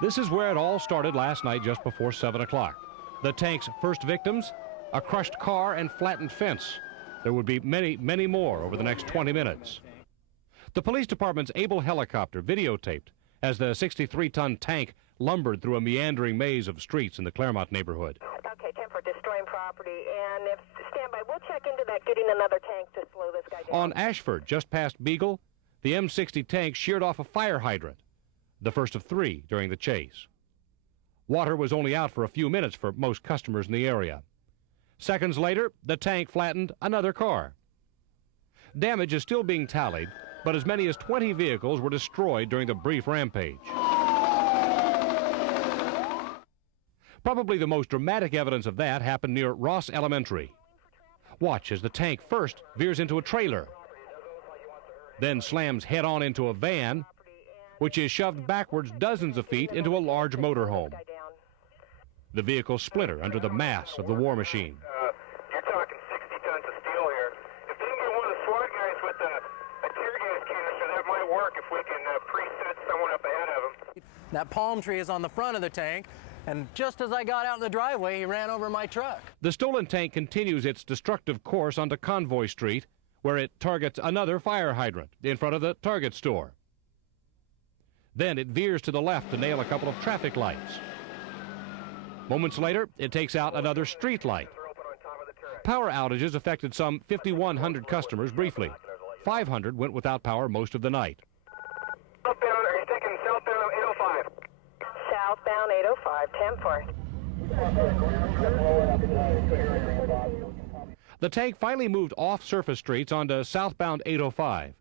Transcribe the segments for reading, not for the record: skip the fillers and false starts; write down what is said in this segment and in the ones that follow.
This is where it all started last night just before 7 o'clock. The tank's first victims, a crushed car and flattened fence. There would be many, many more over the next 20 minutes. The police department's able helicopter videotaped as the 63-ton tank lumbered through a meandering maze of streets in the Claremont neighborhood. Okay, 10 for destroying property, and if standby, we'll check into that, getting another tank to slow this guy down. On Ashford, just past Beagle, the M60 tank sheared off a fire hydrant, the first of 3 during the chase. Water was only out for a few minutes for most customers in the area. Seconds later, the tank flattened another car. Damage is still being tallied, but as many as 20 vehicles were destroyed during the brief rampage. Probably the most dramatic evidence of that happened near Ross Elementary. Watch as the tank first veers into a trailer, then slams head-on into a van, which is shoved backwards dozens of feet into a large motorhome. The vehicles splinter under the mass of the war machine. You're talking 60 tons of steel here. If they can get one of the SWAT guys with a tear gas canister, that might work if we can preset someone up ahead of them. That palm tree is on the front of the tank, and just as I got out in the driveway, he ran over my truck. The stolen tank continues its destructive course onto Convoy Street, where it targets another fire hydrant in front of the Target store. Then it veers to the left to nail a couple of traffic lights. Moments later, it takes out another street light. Power outages affected some 5,100 customers briefly. 500 went without power most of the night. Southbound, are you taking southbound 805? Southbound 805, 10 for. The tank finally moved off surface streets onto southbound 805,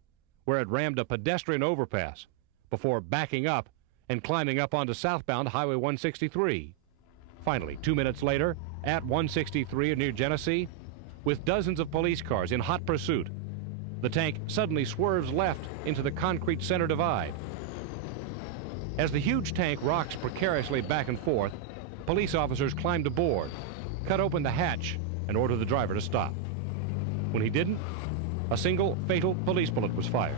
where it rammed a pedestrian overpass before backing up and climbing up onto southbound Highway 163. Finally, 2 minutes later, at 163 near Genesee, with dozens of police cars in hot pursuit, the tank suddenly swerves left into the concrete center divide. As the huge tank rocks precariously back and forth, police officers climbed aboard, cut open the hatch, and ordered the driver to stop. When he didn't, a single fatal police bullet was fired.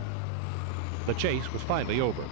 The chase was finally over.